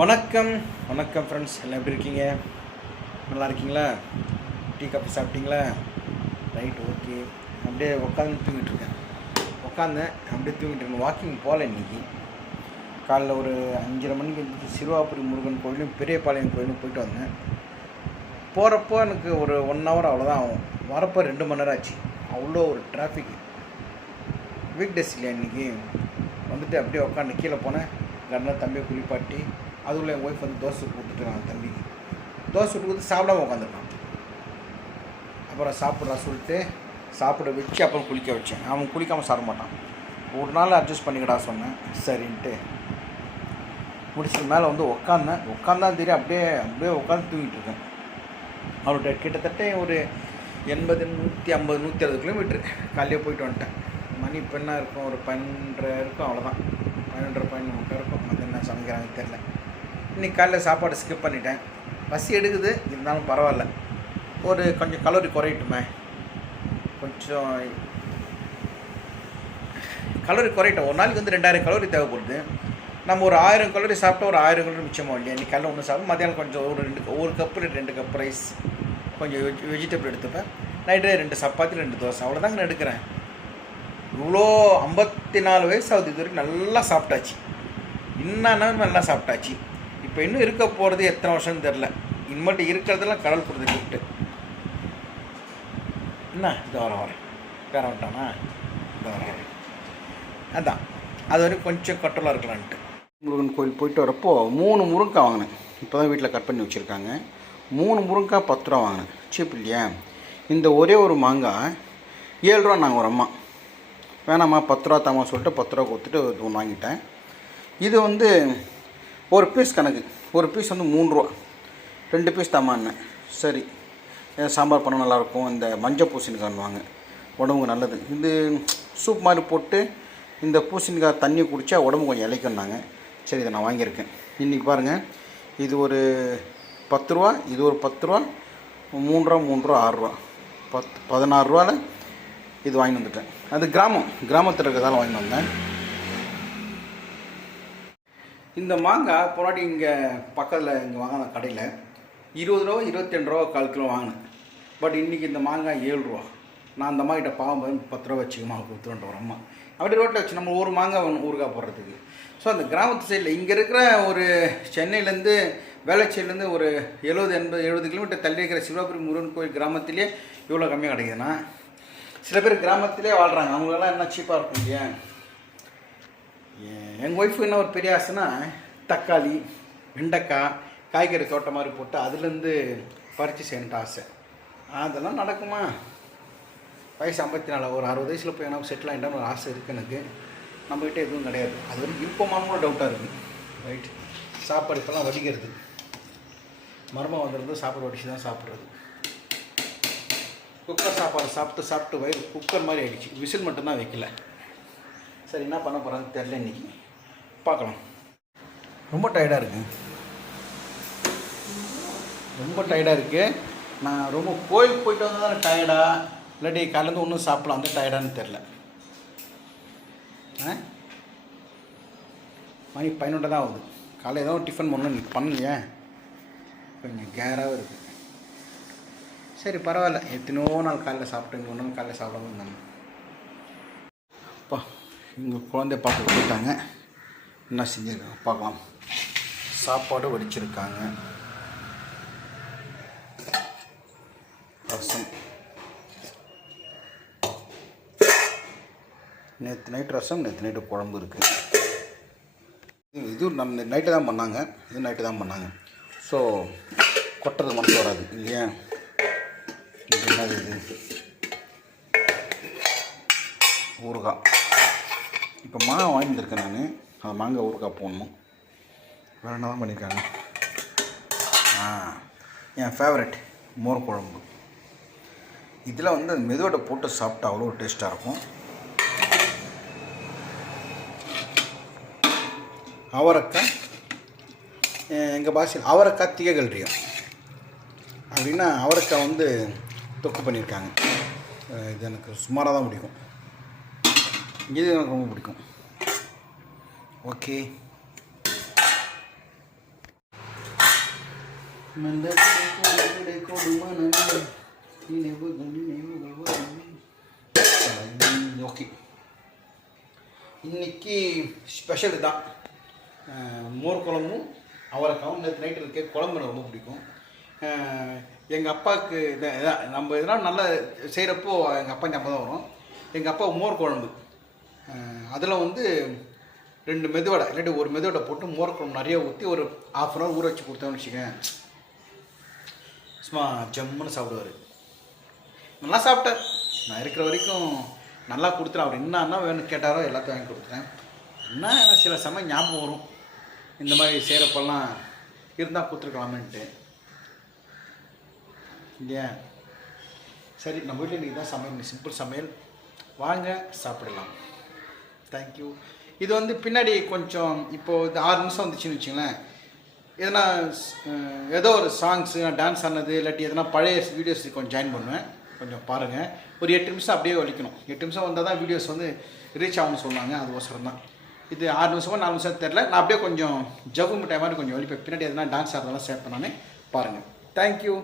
வணக்கம். வணக்கம் ஃப்ரெண்ட்ஸ் எல்லாம் எப்படி இருக்கீங்க? நல்லா இருக்கீங்களா? டீ காஃபி சாப்பிட்டீங்களா? ரைட் ஓகே அப்படியே உட்காந்து தூங்கிட்டு இருக்கேன். உட்காந்தேன் அப்படியே தூங்கிட்டு இருக்கேன். வாக்கிங் போகல இன்னைக்கு. காலைல ஒரு அஞ்சரை மணிக்கு எழுந்திரிச்சு சிறுவாபுரி முருகன் கோயிலும் பெரியபாளையம் கோயிலும் போயிட்டு வந்தேன். போகிறப்போ எனக்கு ஒரு ஒன் ஹவர் அவ்வளோதான் ஆகும். வரப்போ ரெண்டு மணி நேரம் ஆச்சு. அவ்வளோ ஒரு டிராஃபிக் வீக் டேஸ் இல்லையா இன்றைக்கி வந்துட்டு அப்படியே உட்காந்து கீழே போனேன். கண்ணா தம்பியை குளிப்பாட்டி அதுக்குள்ளே என் ஒய்ஃப் வந்து தோசை சுட்டு தம்பிக்கு தோசை சுட்டு கொடுத்து சாப்பிடாம உட்காந்துருக்கான். அப்புறம் சாப்பிட்றா சொல்லிட்டு சாப்பிட வச்சு அப்புறம் குளிக்க வச்சேன். அவன் குளிக்காமல் சாப்பிட மாட்டான். ஒரு நாள் அட்ஜஸ்ட் பண்ணிக்கடா சொன்னேன். சரின்ட்டு முடிச்சது மேலே வந்து உட்காந்தேன். உட்காந்தான் தெரியும் அப்படியே அப்படியே உட்காந்து தூங்கிட்டு இருக்கேன். அவர்கிட்ட கிட்டத்தட்ட ஒரு எண்பது நூற்றி ஐம்பது நூற்றி அறுபது கிலோமீட்ரு காலையிலே போயிட்டு வந்துட்டேன். மணி இப்போ என்ன இருக்கும்? ஒரு பன்னெண்டரை இருக்கும் அவ்வளோதான் பன்னெண்டரை பதினொன்று இருக்கும். அது என்ன சமைக்கிறாங்க தெரில இன்றைக்கி காலையில் சாப்பாடு ஸ்கிப் பண்ணிட்டேன். பசி எடுக்குது இருந்தாலும் பரவாயில்ல. ஒரு கொஞ்சம் கலோரி குறையட்டுமே. கொஞ்சம் கலோரி குறையட்டும். ஒரு நாளைக்கு வந்து ரெண்டாயிரம் கலோரி தேவைப்படுது. நம்ம ஒரு ஆயிரம் கலோரி சாப்பிட்டா ஒரு ஆயிரம் கலோரி மிச்சமாக இல்லையா? இன்னைக்கு காலையில் ஒன்று சாப்பிடும் மத்தியானம் கொஞ்சம் ஒரு ரெண்டு ஒரு கப்பு ரெண்டு கப் ரைஸ் கொஞ்சம் வெஜ் வெஜிடபிள் எடுத்துப்பேன். நைட்டு ரெண்டு சப்பாத்தி ரெண்டு தோசை. அவ்வளோதாங்க நான் எடுக்கிறேன். இவ்வளோ ஐம்பத்தி நாலு வயசு ஆகுது இது வரைக்கும் நல்லா சாப்பிட்டாச்சு. இன்னும் நல்லா சாப்பிட்டாச்சு. இப்போ இன்னும் இருக்க போகிறது எத்தனை வருஷம்னு தெரில இனிமேட்டு இருக்கிறதெல்லாம் கடல் கொடுத்து கிஃப்ட்டு என்ன? இந்த வர வரேன் பேர விட்டானா இந்த வர வரேன் அதான். அது வரைக்கும் கொஞ்சம் கட்டலாக இருக்கலான்ட்டு. முருகன் கோயில் போயிட்டு வரப்போ மூணு முருங்கை வாங்கினேன். இப்போ தான் வீட்டில் கட் பண்ணி வச்சுருக்காங்க. மூணு முருங்கா பத்து ரூபா வாங்கினேன். சீப் இல்லையா இந்த ஒரே ஒரு மாங்காய் ஏழு ரூபா நாங்கள் ஒரு அம்மா வேணாம்மா பத்து ரூபா தாமா சொல்லிட்டு பத்து ரூபா கொடுத்துட்டு ஒன்று வாங்கிட்டேன். இது வந்து ஒரு பீஸ் கணக்கு. ஒரு பீஸ் வந்து மூன்றுரூவா ரெண்டு பீஸ் தாமான்னேன் சரி. சாம்பார் பண்ண நல்லாயிருக்கும் இந்த மஞ்சள் பூசணிக்காய்னுவாங்க உடம்புக்கு நல்லது. இது சூப் மாதிரி போட்டு இந்த பூசணிக்காய் தண்ணி குடித்தா உடம்பு கொஞ்சம் இலைக்குன்னாங்க சரி இதை நான் வாங்கியிருக்கேன். இன்றைக்கி பாருங்கள் இது ஒரு பத்து ரூபா இது ஒரு பத்து ரூபா மூன்றுரூவா மூன்றுரூவா ஆறுரூவா ரூபா பத்து பதினாறு ரூபாவில் இது வாங்கி வந்துட்டேன். அது கிராமம். கிராமத்தில் இருக்கிறதால வாங்கி வந்தேன். இந்த மாங்காய் போராடி இங்கே பக்கத்தில் இங்கே வாங்கின கடையில் இருபது ரூபா இருபத்தி ரெண்டு ரூபா கால் கிலோ வாங்கினேன். பட் இன்றைக்கி இந்த மாங்காய் ஏழு ரூபா. நான் அந்த அம்மாக்கிட்ட பாவம் பத்து ரூபா வச்சுக்கமா கொடுத்துட்டு வரோம் அம்மா. அப்படி ரோட்டில் வச்சு நம்ம ஒரு மாங்காய் ஒன்று ஊறுகாய் போடுறதுக்கு. ஸோ அந்த கிராமத்து சைடில் இங்கே இருக்கிற ஒரு சென்னையிலேருந்து வேளச்சேரிலேருந்து ஒரு எழுபது எண்பது எழுபது கிலோமீட்டர் தள்ளி இருக்கிற சிவபுரி முருகன் கோயில் கிராமத்திலே இவ்வளோ கம்மியாக கிடைக்குதுன்னா சில பேர் கிராமத்திலே வாழ்கிறாங்க அவங்களெல்லாம் என்ன சீப்பாக இருக்கும் இல்லையா? எங்கள் ஒய்ஃபுக்கு என்ன ஒரு பெரிய ஆசைன்னா தக்காளி வெண்டைக்காய் காய்கறி தோட்டம் மாதிரி போட்டு அதுலேருந்து பறித்து செய்யணுட்டு ஆசை. அதெல்லாம் நடக்குமா? வயசு ஐம்பத்தி நாலு ஒரு அறுபது வயசில் போய் எனக்கு செட்டில் ஆகிட்டான்னு ஒரு ஆசை இருக்குது எனக்கு. நம்மக்கிட்ட எதுவும் கிடையாது. அது வரைக்கும் இருப்போமான்னு கூட டவுட்டாக இருக்குது ரைட் சாப்பாடு இப்போல்லாம் வடிக்கிறது மர்மம் வந்துருந்து சாப்பாடு வடித்து தான் சாப்பிட்றது. குக்கர் சாப்பாடு சாப்பிட்டு சாப்பிட்டு வயிறு குக்கர் மாதிரி ஆகிடுச்சு விசில் மட்டும்தான் வைக்கல. சரி என்ன பண்ண போகிறாங்க தெரில இன்னைக்கு. பார்க்கலாம். ரொம்ப டயர்டாக இருக்கு. ரொம்ப டயர்டாக இருக்குது நான் ரொம்ப கோயிலுக்கு போயிட்டு வந்தால் தானே டயர்டா இல்லாட்டி காலேருந்து ஒன்றும் சாப்பிடலாம் அந்த டயர்டான்னு தெரில ஆ? மணி பதினொன்று தான் ஆகுது. காலையில் ஏதோ டிஃபன் பண்ணணும் நீ பண்ணலையே. கொஞ்சம் கேராகவும் இருக்குது சரி பரவாயில்ல. எத்தனையோ நாள் காலையில் சாப்பிட்டு இங்கே ஒன்று நாள் காலைல சாப்பிடாம இருந்தாங்க. அப்பா இங்கே குழந்தைய பார்க்க போயிட்டாங்க என்ன செஞ்சுருக்காங்க பார்க்கலாம். சாப்பாடு வடிச்சிருக்காங்க. ரசம். நேற்று நைட் ரசம் நேற்று நைட்டு குழம்பு இருக்குது இது நம்ம நைட்டு தான் பண்ணாங்க. இது நைட்டு தான் பண்ணாங்க. ஸோ கொட்டுறது மனசு வராது இல்லையா? இது என்னது இது? ஊறுகாய். இப்போ மா வாங்கியிருக்கேன் நான். அந்த மாங்காய் ஊறுகாய் போடணும். வேறு என்ன தான் பண்ணியிருக்காங்க ஆ என் ஃபேவரட் மோர் குழம்பு இதில் வந்து மெதுவடை போட்டு சாப்பிட்டா அவ்வளோ டேஸ்ட்டாக இருக்கும். அவரைக்காய் எங்கள் பாஷையில் அவரைக்காய் திககல்றியம் அப்படின்னா அவரைக்காய் வந்து தொக்கு பண்ணியிருக்காங்க இது எனக்கு சுமாராக தான் பிடிக்கும். இது எனக்கு ரொம்ப பிடிக்கும். வருமே. ஓகே. இன்னைக்கு ஸ்பெஷல் தான். மோர் குழம்பும் அவரைக்காவும் நேற்று நைட்டு இருக்க குழம்பு எனக்கு ரொம்ப பிடிக்கும். எங்கள் அப்பாவுக்கு நம்ம இதெல்லாம் நல்லா செய்கிறப்போ எங்கள் அப்பா ஞாபகம் தான் வரும். எங்கள் அப்பா மோர் குழம்பு. அதில் வந்து ரெண்டு மெதுவடை இல்லாட்டி ஒரு மெதுவடை போட்டு மோரக்குழம்பு நிறைய ஊற்றி ஒரு ஆஃப் அன் ஹவர் ஊற வச்சு கொடுத்தோன்னு வச்சுக்கேன் சும்மா ஜம்முன்னு சாப்பிடுவார். நல்லா சாப்பிட்டார். நான் இருக்கிற வரைக்கும் நல்லா கொடுத்துறேன். அவர் என்னன்னா வேணும் கேட்டாரோ எல்லாத்தையும் வாங்கி கொடுத்துறேன் என்ன சில சமயம் ஞாபகம் வரும். இந்த மாதிரி செய்கிறப்பெல்லாம் இருந்தால் கொடுத்துருக்கலாமேன்ட்டு. இல்லையா? சரி நம்ம வீட்டில் இன்றைக்கி தான் சமையல் சிம்பிள் சமையல். வாங்க சாப்பிடலாம். தேங்க்யூ இது வந்து பின்னாடி கொஞ்சம் இப்போது இது ஆறு நிமிஷம் வந்துச்சுன்னு வச்சுங்களேன். எதனா ஏதோ ஒரு சாங்ஸு நான் டான்ஸ் ஆனது இல்லாட்டி எதனா பழைய வீடியோஸ் கொஞ்சம் ஜாயின் பண்ணுவேன். கொஞ்சம் பாருங்கள் ஒரு எட்டு நிமிஷம் அப்படியே வலிக்கணும் எட்டு நிமிஷம் வந்தால் தான் வீடியோஸ் வந்து ரீச் ஆகும்னு சொன்னாங்க. அது ஒசரம் தான். இது ஆறு நிமிஷமோ நாலு நிமிஷம் தெரில நான் அப்படியே கொஞ்சம் ஜவ்வு மிட்டாய் மாதிரி கொஞ்சம் வலிப்பேன் பின்னாடி எதனா டான்ஸ் ஆகிறதெல்லாம் சேர்ப்பேன் நான் பாருங்கள் தேங்க்யூ